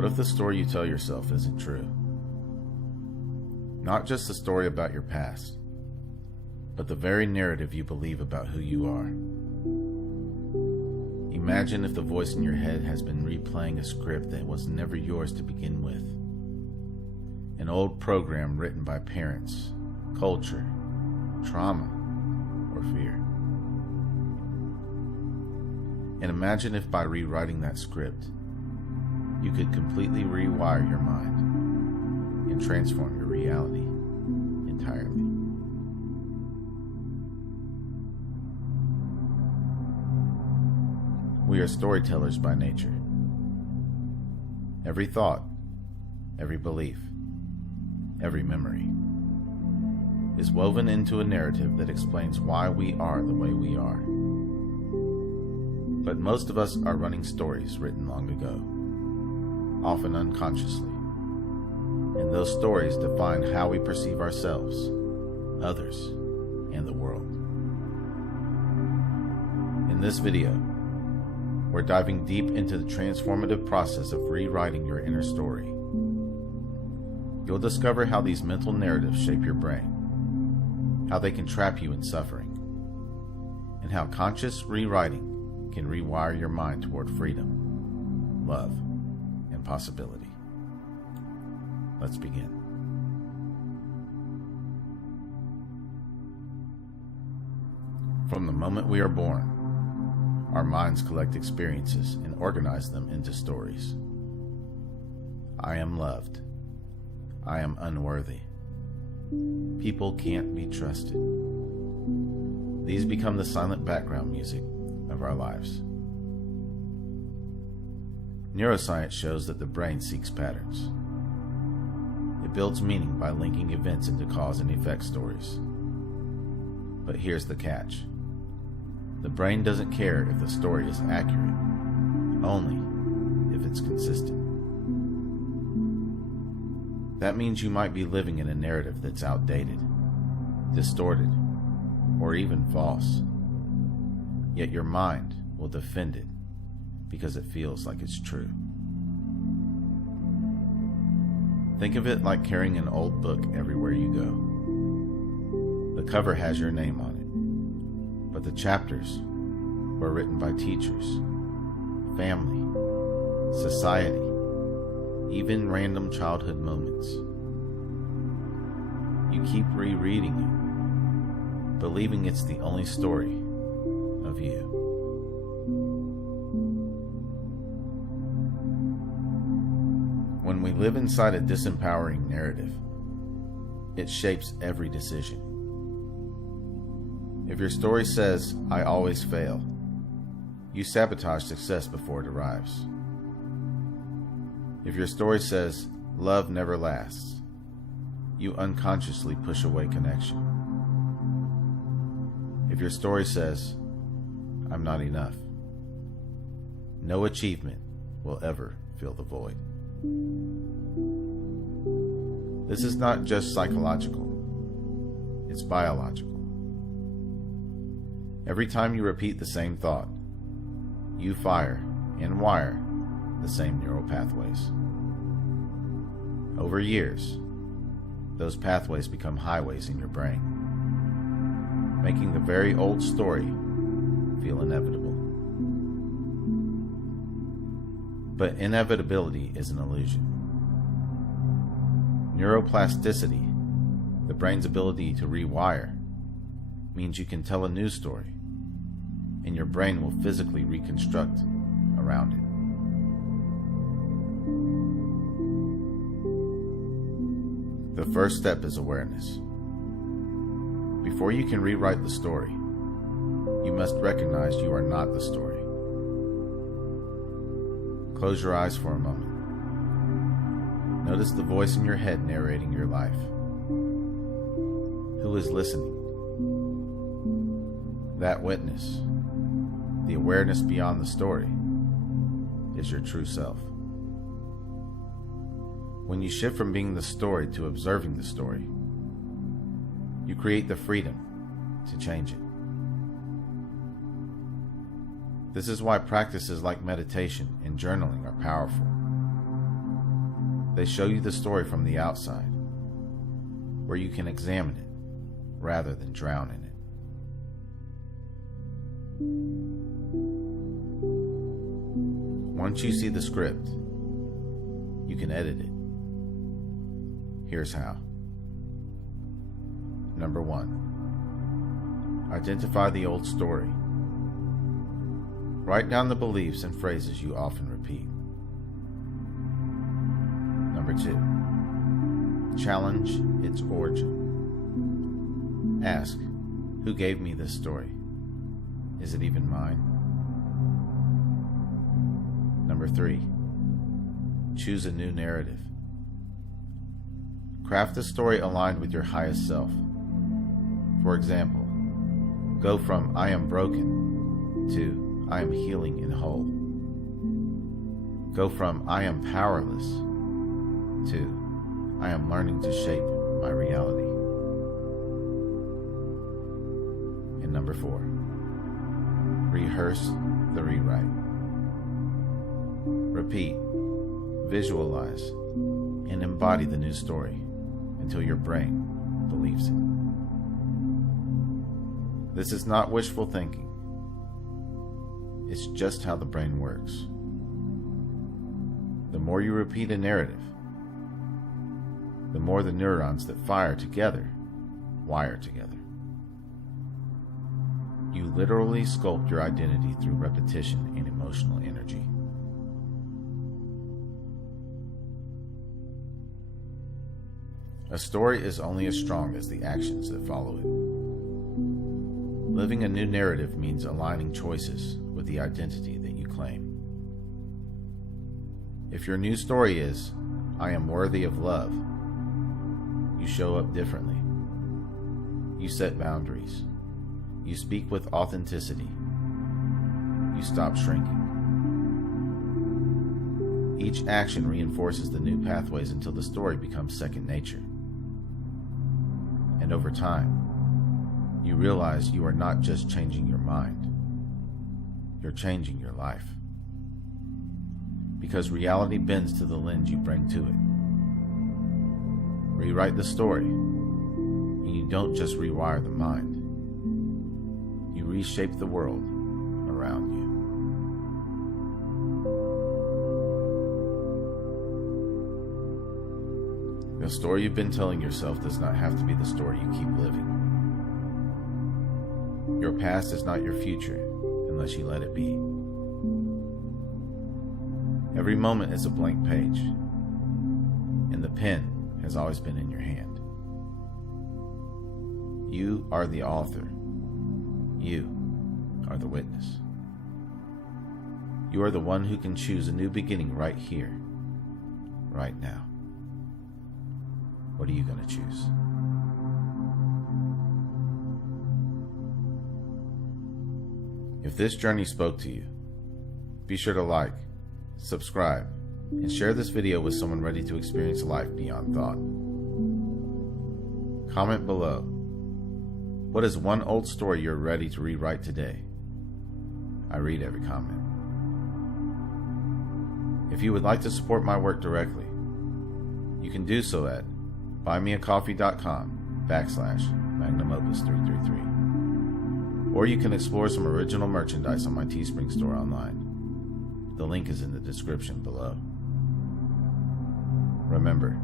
What if the story you tell yourself isn't true? Not just the story about your past, but the very narrative you believe about who you are. Imagine if the voice in your head has been replaying a script that was never yours to begin with. An old program written by parents, culture, trauma, or fear. And imagine if by rewriting that script, you could completely rewire your mind and transform your reality entirely. We are storytellers by nature. Every thought, every belief, every memory is woven into a narrative that explains why we are the way we are. But most of us are running stories written long ago, often unconsciously, and those stories define how we perceive ourselves, others, and the world. In this video, we're diving deep into the transformative process of rewriting your inner story. You'll discover how these mental narratives shape your brain, how they can trap you in suffering, and how conscious rewriting can rewire your mind toward freedom, love, and possibility. Let's begin. From the moment we are born, our minds collect experiences and organize them into stories. I am loved. I am unworthy. People can't be trusted. These become the silent background music of our lives. Neuroscience shows that the brain seeks patterns. It builds meaning by linking events into cause and effect stories. But here's the catch. The brain doesn't care if the story is accurate, only if it's consistent. That means you might be living in a narrative that's outdated, distorted, or even false. Yet your mind will defend it because it feels like it's true. Think of it like carrying an old book everywhere you go. The cover has your name on it, but the chapters were written by teachers, family, society, even random childhood moments. You keep rereading it, believing it's the only story of you. When we live inside a disempowering narrative, it shapes every decision. If your story says, "I always fail," you sabotage success before it arrives. If your story says, "Love never lasts," you unconsciously push away connection. If your story says, "I'm not enough," no achievement will ever fill the void. This is not just psychological, it's biological. Every time you repeat the same thought, you fire and wire the same neural pathways. Over years, those pathways become highways in your brain, making the very old story feel inevitable. But inevitability is an illusion. Neuroplasticity, the brain's ability to rewire, means you can tell a new story, and your brain will physically reconstruct around it. The first step is awareness. Before you can rewrite the story, you must recognize you are not the story. Close your eyes for a moment. Notice the voice in your head narrating your life. Who is listening? That witness, the awareness beyond the story, is your true self. When you shift from being the story to observing the story, you create the freedom to change it. This is why practices like meditation and journaling are powerful. They show you the story from the outside, where you can examine it rather than drown in it. Once you see the script, you can edit it. Here's how. Number 1. Identify the old story. Write down the beliefs and phrases you often repeat. Number 2. Challenge its origin. Ask, who gave me this story? Is it even mine? Number 3. Choose a new narrative. Craft a story aligned with your highest self. For example, go from I am broken to I am healing and whole. Go from I am powerless to I am learning to shape my reality. And number 4, rehearse the rewrite. Repeat, visualize, and embody the new story until your brain believes it. This is not wishful thinking. It's just how the brain works. The more you repeat a narrative, the more the neurons that fire together wire together. You literally sculpt your identity through repetition and emotional energy. A story is only as strong as the actions that follow it. Living a new narrative means aligning choices with the identity that you claim. If your new story is, I am worthy of love, you show up differently. You set boundaries. You speak with authenticity. You stop shrinking. Each action reinforces the new pathways until the story becomes second nature. And over time, you realize you are not just changing your mind, you're changing your life. Because reality bends to the lens you bring to it. Rewrite the story, and you don't just rewire the mind, you reshape the world around you. The story you've been telling yourself does not have to be the story you keep living. Your past is not your future unless you let it be. Every moment is a blank page, and the pen has always been in your hand. You are the author. You are the witness. You are the one who can choose a new beginning right here, right now. What are you going to choose? If this journey spoke to you, be sure to like, subscribe, and share this video with someone ready to experience life beyond thought. Comment below. What is one old story you're ready to rewrite today? I read every comment. If you would like to support my work directly, you can do so at buymeacoffee.com/magnumopus333. Or you can explore some original merchandise on my Teespring store online. The link is in the description below. Remember,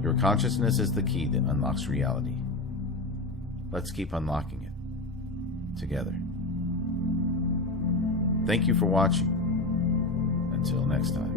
your consciousness is the key that unlocks reality. Let's keep unlocking it together. Thank you for watching. Until next time.